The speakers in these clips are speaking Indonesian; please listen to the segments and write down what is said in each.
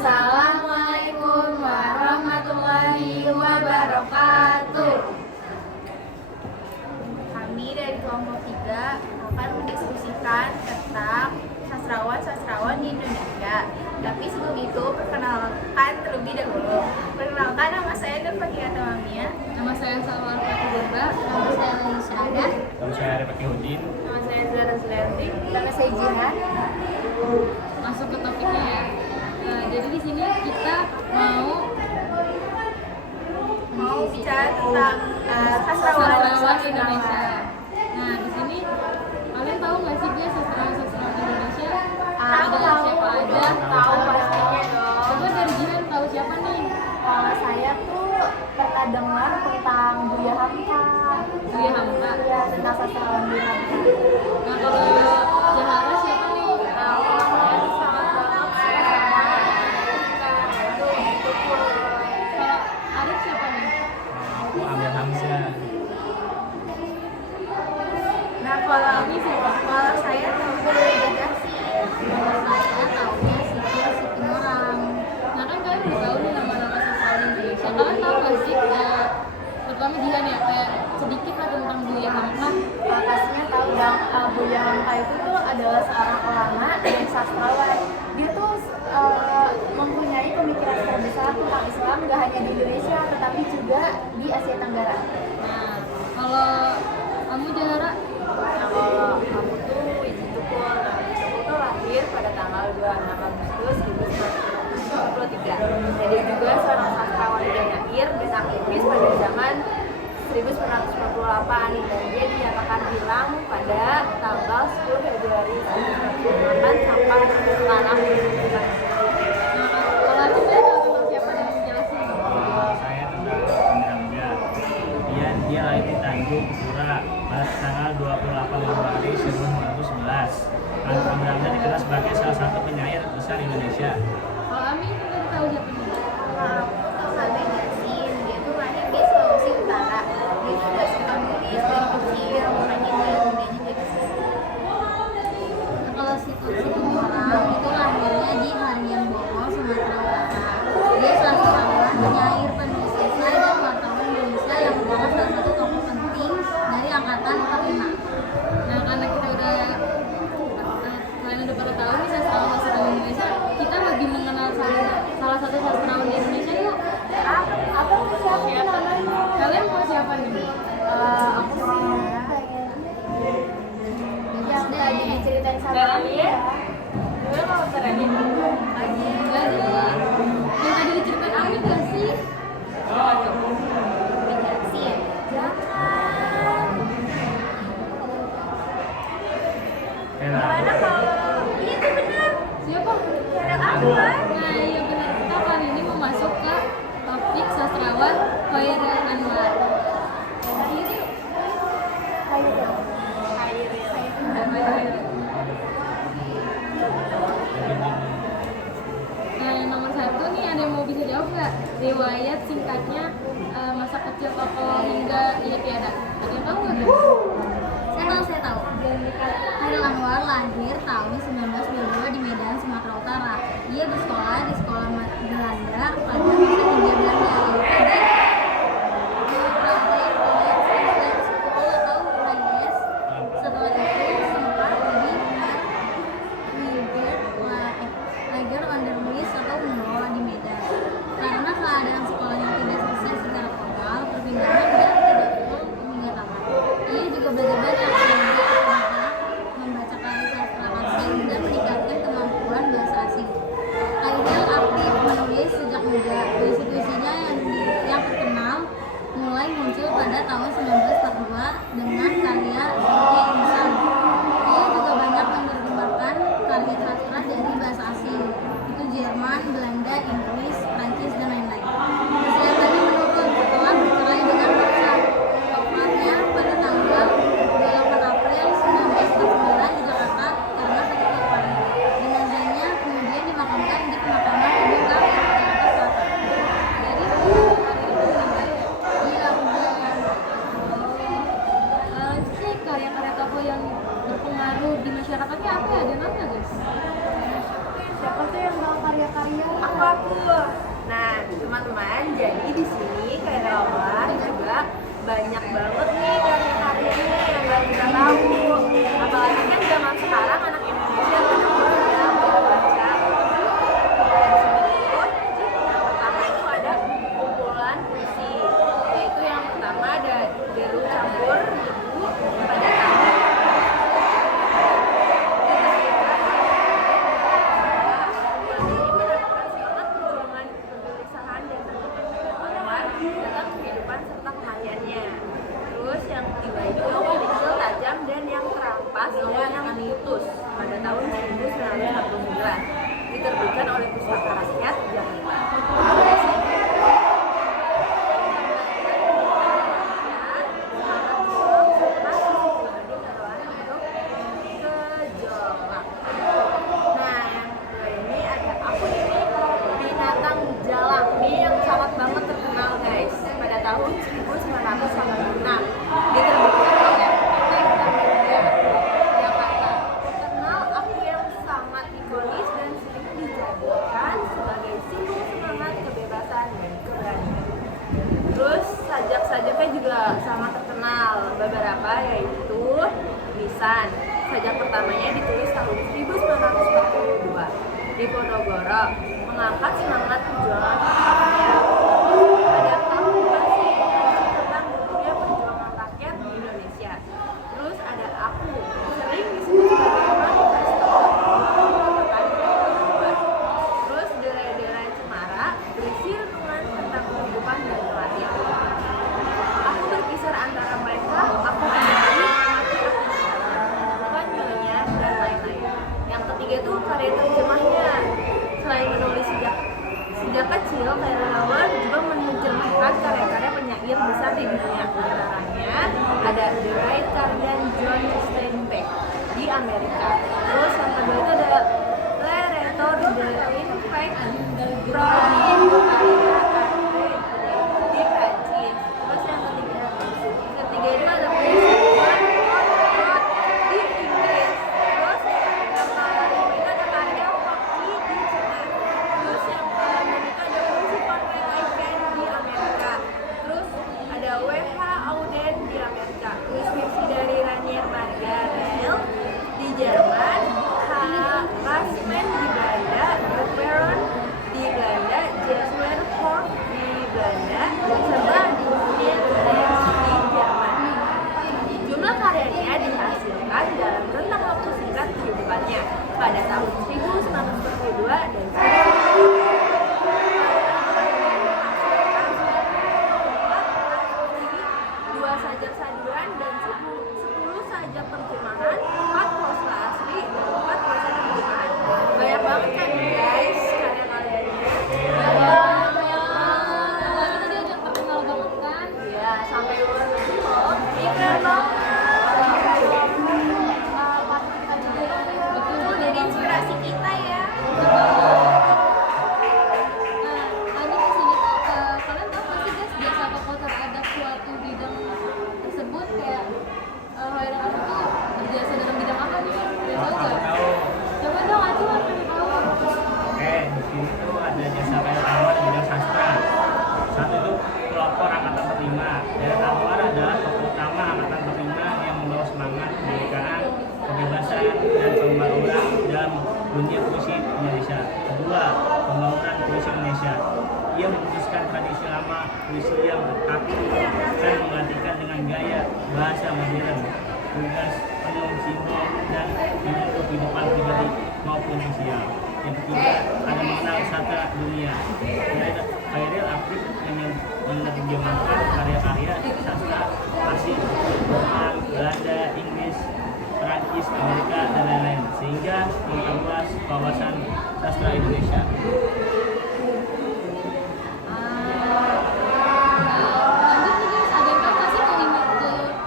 Assalamualaikum warahmatullahi wabarakatuh. Kami dari kelompok 3 akan mendiskusikan tentang sastrawan-sastrawan di Indonesia. Tapi sebelum itu, perkenalkan terlebih dahulu. Perkenalkan, nama saya Nurfakiata Mamia. Nama saya Salwa Al-Fatihah. Nama saya Lisa Ada. Nama saya Arif Hudin. Nama saya Zara Zulianti. Nama saya Jihan. Masuk ke topiknya ya. Jadi di sini kita mau bicara tentang sastrawan Indonesia. Nah, di sini kalian tahu nggak sih dia sastrawan Indonesia? Ada siapa aja? Tahu pastinya dong. Coba dari Jihan tahu siapa nih? Saya tuh pernah dengar tentang Buya Hamka. Buya Hamka. Iya, tentang sastrawan Buya Hamka. Nah, kalau Jahara siapa nih? Arif siapa nih? Aku Amir Hamzah. Nah, kalau saya tahu delegasi. Saya taunya Siti Nurang. Nah, kan kalian udah tahu nih nama-nama sastrawan Indonesia. Kalian tahu nggak sih, terutama Jihan ya, kayak sedikit lah tentang Buya Hamka? Pastinya tahu dong, Buya Hamka itu tuh adalah seorang ulama dan sastrawan. Dia tuh mempunyai pemikiran terbesar tentang Islam gak hanya di Indonesia tetapi juga di Asia Tenggara. Nah, kalau kamu Jahara? Nah, kalau kamu tuh Ibu Tukul, kamu tuh lahir pada tanggal 26 Agustus 1923. Jadi juga seorang sastrawan penyair dan aktivis pada zaman 1948 dan dia dinyatakan hilang pada tanggal 10 Februari 1998 sampai sekarang. Kalau aku saya tahu tentang siapa nih, jelasin. Saya tentang Amir Hamzah. Dia lahir di Tanjung Pura pada tanggal 28 Februari 1911. Amir Hamzah dikenal sebagai salah satu penyair besar Indonesia. Kalau Ami kita tahu siapa nih? Sampai Yasin, dia tuh lahir di Sulawesi Utara. Dia tuh gak suka nulis dari kecil, makanya dia mudanya jadi siswa. Nah, kalau Siti Nurang itu lahirnya di Harian-Boro, Sumatera Utara. Dia sastrawan, penyair, penulis esai, dan wartawan Indonesia yang merupakan salah satu tokoh penting dari angkatan 45. Nah, karena kita kalian udah pada tahu nih sastrawan Indonesia, kita lebih mengenal salah satu sastrawan di Indonesia yuk. Apa tuh siapa namanya? Kalian mau siapa nih? Aku sih yang tadi diceritain sama Ami ya. Gimana kalau terangin? Gak ada. Yang tadi diceritain Ami gak sih? Yasin. Jangan. Gimana kalau itu benar? Siapa? Karen Anwar. Nah, iya benar. Kita kali ini mau masuk ke topik sastrawan Khairil Anwar. Nah, yang nomor 1 nih, ada yang mau bisa jawab nggak? Riwayat singkatnya masa kecil tokoh hingga ia tiada. Ada yang tahu nggak? Saya tahu. Khairil Anwar lahir tahun 1922 di Medan, Sumatera Utara. Ia bersekolah di sekolah Belanda pada masa Hindia Belanda, yaitu di Prancis School atau Prancis. Setelah itu sempat di Lager Onderwijs atau Unggul di Medan. Karena keadaan sekolahnya tidak selesai secara formal, perpindahan dan tidak full hingga tamat. Ia juga belajar banyak membaca karya sastra asing dan meningkatkan kemampuan bahasa asing. Khairil aktif menulis sejak muda. Puisi-puisinya yang terkenal mulai muncul pada tahun 1942 dengan karya seperti Insan. Ia juga banyak menerjemahkan karya sastra dari bahasa asing, itu Jerman, Belanda, Inggris, Prancis, dan lain-lain. Kesehatannya menurun setelah bercerai dengan paksa. Wafatnya pada tanggal 28 April 1949 di Jakarta karena sakit paru. Jenazahnya kemudian dimakamkan di pemakaman umum Jakarta Selatan. Jadi iya udah. karya-karya? Aku. Nah, teman-teman, jadi di sini Kairawan juga banyak banget nih karya-karyanya yang gak kita tahu. Apalagi kan zaman sekarang anak Indonesia banyak banget ya baca. Dari sini itu, yang pertama itu ada kumpulan puisi. Yaitu yang pertama ada Deru Campur Ibu pada tahun dalam kehidupan serta kematiannya. Terus yang ketiga itu Pensil Tajam dan yang Terampas dan yang Putus pada tahun 1949 diterbitkan oleh Pustaka Rakyat Jakarta. Nah, yang kedua ini ada Aku Ini Binatang Jalang. Ini yang sangat banget terkenal guys. Pada tahun 1986 diterbitkan oleh PT Gramedia Jakarta. Terkenal Aku yang sangat ikonis dan sering dijadikan sebagai simbol semangat kebebasan dan keberanian. Terus sajak-sajaknya juga sangat terkenal. Beberapa yaitu Lisan. Sajak pertamanya ditulis tahun 1942 di Ponorogo, mengangkat semangat perjuangan rakyat. Ada kalkulasi tentang dunia perjuangan rakyat di Indonesia. Terus ada Aku, sering disebut sebagai manifesto. Terus Delai-Delai Cemara berisi renungan tentang kehidupan dan kematian. Aku berkisar antara mereka, aku kembali mati aku bukan nyonya dan lain-lain. Yang ketiga itu karya terjemahnya. Selain menulis sejak kecil, Kairawan juga menerjemahkan karya-karya penyair besar di dunia. Antaranya ada The Right karya John Steinbeck di Amerika. Terus yang kedua itu ada Le Retour de l'Impact karya Andre di Prancis. Terus yang ketiga itu ada di Inggris. Terus yang kelima itu ada karya Hoki di Cina. Terus yang keenam itu ada puisi portret Aiken di Amerika. Terus ada W.H. Auden di Amerika. Puisi dari Ranier Margarel di Jerman. Rasman di Belanda. De Peron di Belanda. Jesper Horn di Belanda. Serta Didier Reyes di Jerman. Jumlah karyanya dihasilkan dalam rentang waktu singkat kehidupannya pada tahun 1942 dan 2 sajak saduran dan 10 sajak terjemahan, 4 prosa asli, 4 prosa terjemahan. Banyak banget kan guys karya-karyanya. Apalagi tadi ada terkenal banget kan? Ya, sampai luar negeri loh. Ini keren banget. Betul, jadi inspirasi kita ya. Nah, tadi di sini tuh kalian tahu nggak sih guys biasa tokoh terhadap suatu bidang tersebut kayak Kairawan tuh berjasa dalam bidang apa nih? Kalian tahu nggak? Tahu. Coba dong, aku pengen tahu. Oke, di sini tuh ada jasa Kairawan di bidang sastra. Satu itu pelopor angkatan kelima. Dan Anwar adalah tokoh utama angkatan kelima yang membawa semangat kemerdekaan, kebebasan, dan pembaruan dalam dunia puisi Indonesia. Kedua, pembangunan puisi Indonesia. Ia memutuskan tradisi lama puisi yang kaku dan menggantikan dengan gaya bahasa modern, tugas penuh simbol dan menyentuh kehidupan pribadi maupun sosial. Yang ketiga, ada mengenal sastra dunia. Khairil aktif menerjemahkan karya-karya sastra asing Jerman, Belanda, Inggris, Prancis, Amerika, dan lain-lain, sehingga memperluas wawasan sastra Indonesia. Lanjut nih guys, ada yang tahu nggak sih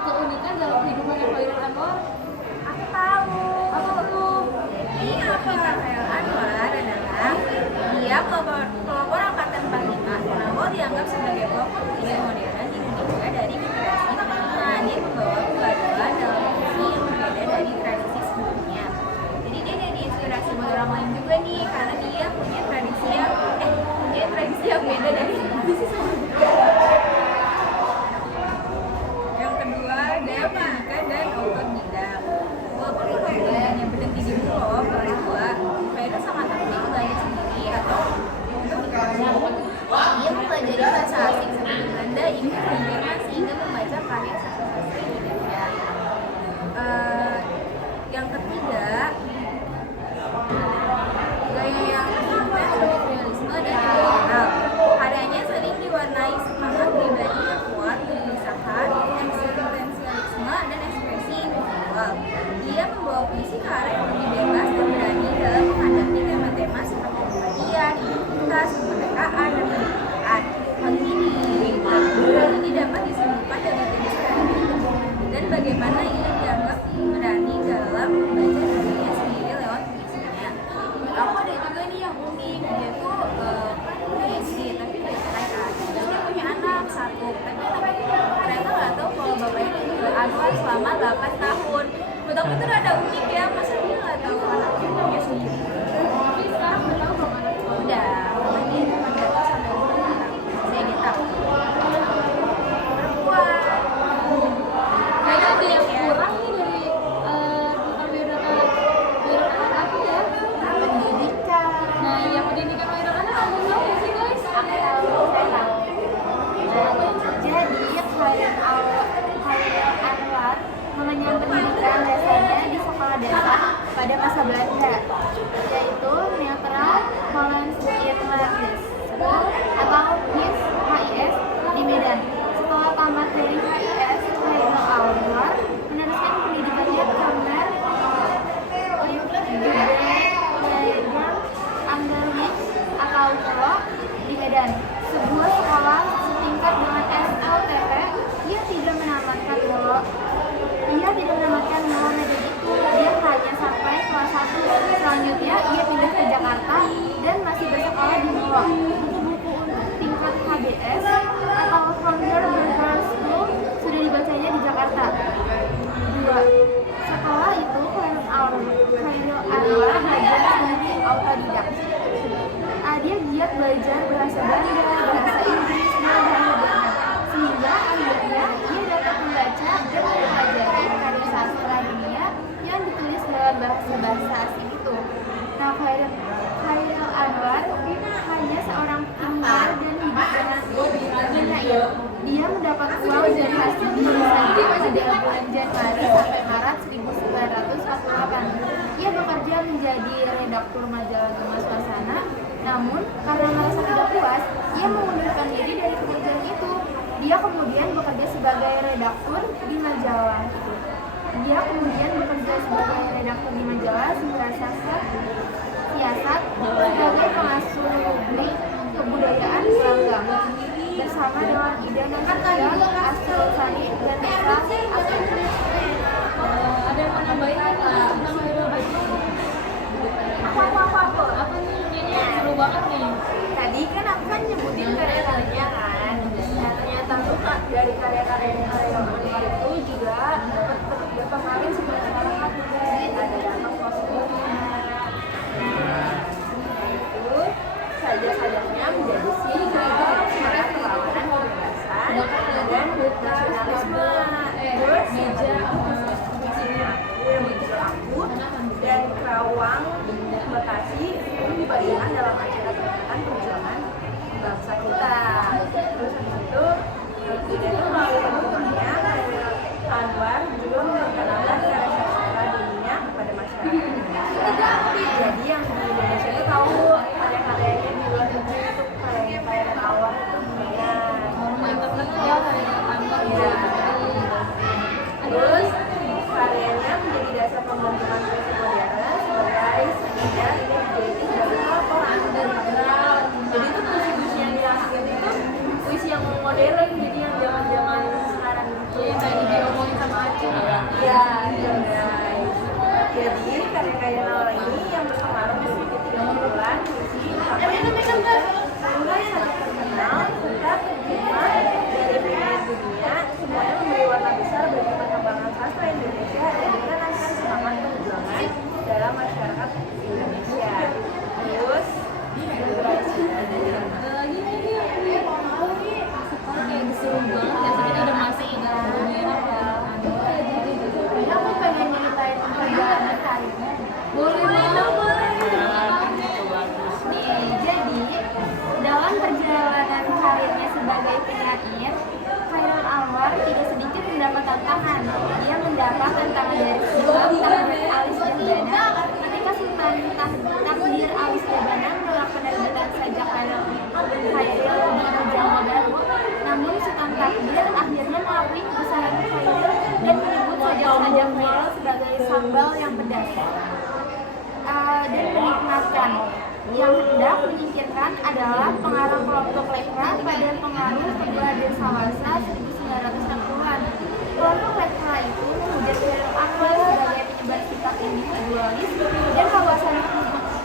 keunikan dalam kehidupannya Khairil Anwar? Aku tahu. Apa tuh? Jadi keunikan Khairil Anwar adalah dia pelopor angkatan 45. Namun dianggap sebagai pelopor puisi modern Indonesia dari generasi pertama. Dia membawa kebaruan dalam puisi yang berbeda dari tradisi sebelumnya. Jadi dia dari inspirasi buat orang lain juga nih, karena dia punya tradisi bahwa buku-buku untuk tingkat HBS atau Founder Burger School sudah dibacanya di Jakarta. 2. Setelah itu, Khairul Anwar belajar sendiri autodidak. Dia giat belajar bahasa Belanda, bahasa Inggris, dan Belanda, sehingga akhirnya ia dapat membaca dan mempelajari karya sastra dunia yang ditulis dalam bahasa asing itu. Nah, Khairul Anwar hanya seorang penyiar dan hidup dengan penyair. Dia mendapat uang dari hasil tulisannya pada bulan Januari sampai Maret 1948. Ia bekerja menjadi redaktur majalah Gema Suasana. Namun, karena merasa tidak puas, ia mengundurkan diri dari pekerjaan itu. Dia kemudian bekerja sebagai redaktur di majalah Siasat sebagai pengasuh publik kebudayaan Belanda bersama dengan Ida Nadia, Asrul Sani, dan Nisa Asri. Ada yang mau nambahin nggak tentang Khairul Anwar? Apa nih? Kayaknya seru banget nih. Tadi kan aku kan nyebutin karya-karyanya kan. Nah, ternyata tuh dari karya-karyanya Khairul Anwar itu juga dapat berpengaruh sebagai masyarakat. Ada dampak positifnya. Itu saja-sajanya menjadi simbol semangat perlawanan kebebasan dan nasionalisme. Terus aku dan Kerawang Bekasi itu bagian dalam acara peringatan perjuangan bangsa kita. Terus itu tidak itu melalui bukunya Khairul Anwar juga memperkenalkan karya sastra dunia kepada masyarakat Indonesia. Jadi yang di Indonesia itu tahu karya-karyanya di luar negeri itu kayak Khairul Anwar itu lumayan. Mantap banget ya Khairul Anwar. Ya. Terus karyanya menjadi dasar pembentukan puisi modern sebagai sekedar ini menjadi sebagai laporan dan makna. Jadi itu puisi-puisi yang dilakukan itu puisi yang modern, jadi yang zaman-zaman sekarang gitu. Yang tadi diomongin sama Acung ya. Iya, iya guys. Jadi karya-karya Laura ini yang berpengaruh sedikit 3 bulan puisi sampai mulai sangat terkenal serta terjemah dari penyanyi dunia, semuanya memberi warna besar bagi perkembangan sastra Indonesia dan mengenangkan semangat perjuangan dalam masyarakat Indonesia. Terus Kayak seru banget ya, kita udah masuk ke dalam dunia Khairul Anwar. Aku pengen nyeritain perjalanan karirnya. Boleh boleh. Nih, jadi dalam perjalanan karirnya sebagai penyair, Khairul Anwar tidak sedikit mendapat tantangan. Dia mendapat tantangan dari sebab Takdir Alis Jabana ketika Sultan Takdir Alis Jabana menolak penerbitan sajak Khairil di Jawa Baru. Namun Sultan Takdir akhirnya mengakui kebesaran Khairil dan menyebut sajak-sajak Khairil sebagai sambal yang pedas dan menikmatkan. Yang hendak menyingkirkan adalah pengaruh kelompok Lekra pada pengaruh kedua Dewasa 1960-an. Kelompok Lekra itu menghujat Khairul Anwar sebagai penyebar sikap individualis dan kawasan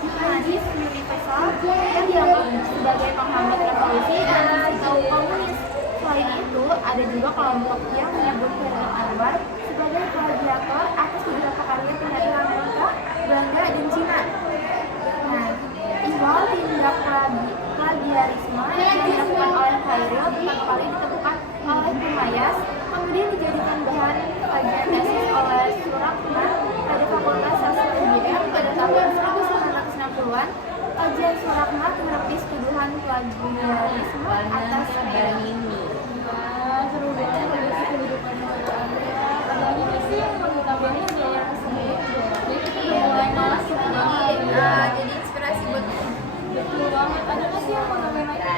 humanis universal yang dianggap sebagai penghambat revolusi dan kaum komunis. Selain itu, ada juga kelompok yang menyebut Khairul Anwar sebagai plagiator atas beberapa karya penyair Amerika, Belanda, dan Cina. Nah, ihwal tindak plagiarisme yang dilakukan oleh Khairil pertama kali ditemukan oleh Humayas, kemudian dijadikan bahan kajian tesis oleh Surakna pada Fakultas Sastra UGM pada tahun 1960-an. Kajian Surakna menepis tuduhan plagiarisme atas ini. Seru banget bagaimana kehidupan Khairul Anwar. Apalagi nih sih yang mau ditambahin ya yang kesini. Jadi kita udah mulai malas gitu banget. jadi inspirasi buat Betul banget. Ada nggak sih yang mau nambahin lagi?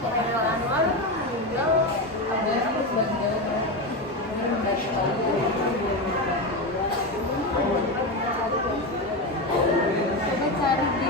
Khairul Anwar meninggal Coba cari di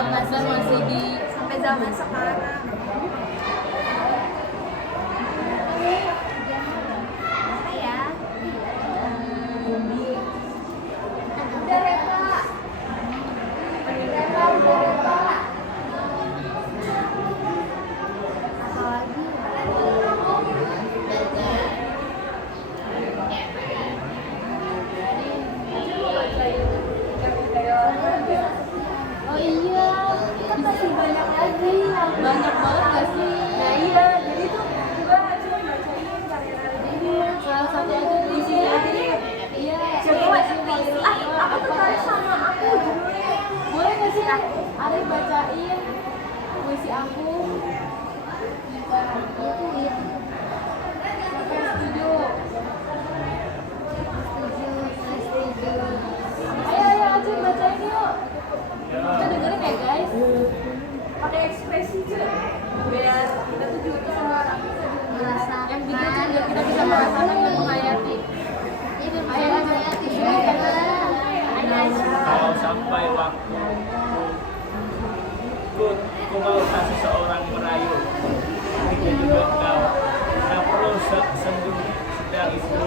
dan masih di sampai zaman sekarang. Apa ya? Udah Reva. Reva, udah Reva. Apa lagi? Oh iya, kan masih banyak lagi. banyak banget gak sih? Nah iya, jadi tuh gue cuma bacain karya-karya ini. Salah satu aja di sini aja deh. Iya. Coba aku tertarik sama aku judulnya. Boleh gak sih Arif bacain puisi aku? Itu ya. Setuju. Ayo Acun bacain yuk. Kita dengerin ya guys. Pakai ekspresi cuy. Biar kita tuh juga bisa merasakan Yang bikin biar kita bisa merasakan dan menghayati. itu Ayo Kalau sampai waktu ku mau kasih seorang merayu, itu juga kau. Tak perlu sendu sedang itu.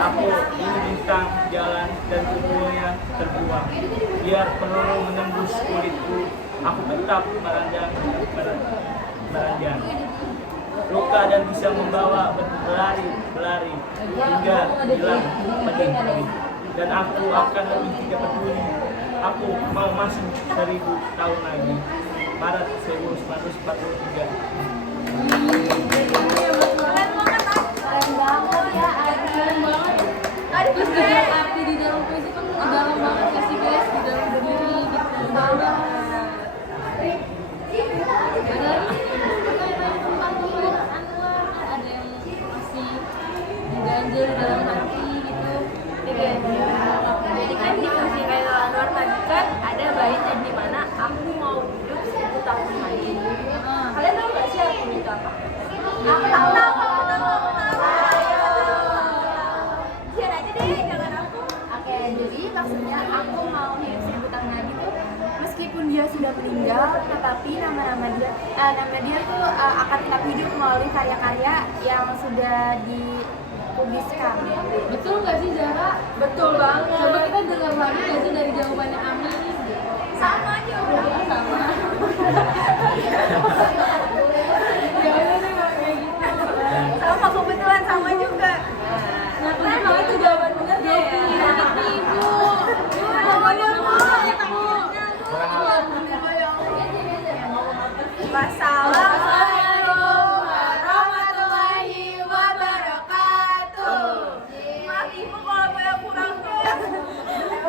Aku ini bintang jalan dan tubuhnya terbuang. Biar peluru menembus kulitku, aku tetap meranjang. Luka dan bisa membawa berlari hingga hilang pedih. Dan aku akan lebih tidak peduli. Aku mau masuk 1000 tahun lagi. Maret 1943. Keren banget ya, Keren banget. Terus juga arti di dalam puisi kan dalam banget gak sih guys, di dalam diri gitu. Ada lagi pertanyaan tentang Muhammad Anwar, ada yang masih mengganjal di dalam hati gitu. Jadi kan di puisi Khairul Anwar tadi kan ada bait yang dimana aku mau hidup 1000 tahun lagi. Kalian tahu nggak sih aku minta apa? Aku tahu. Jangan aja deh, jangan aku. Oke, jadi maksudnya aku mau hidup 1000 tahun lagi tuh meskipun dia sudah meninggal, tetapi nama dia tuh akan tetap hidup melalui karya-karya yang sudah dipubliskan. Betul nggak sih Zara? Betul banget. Coba kita dengar lagi gak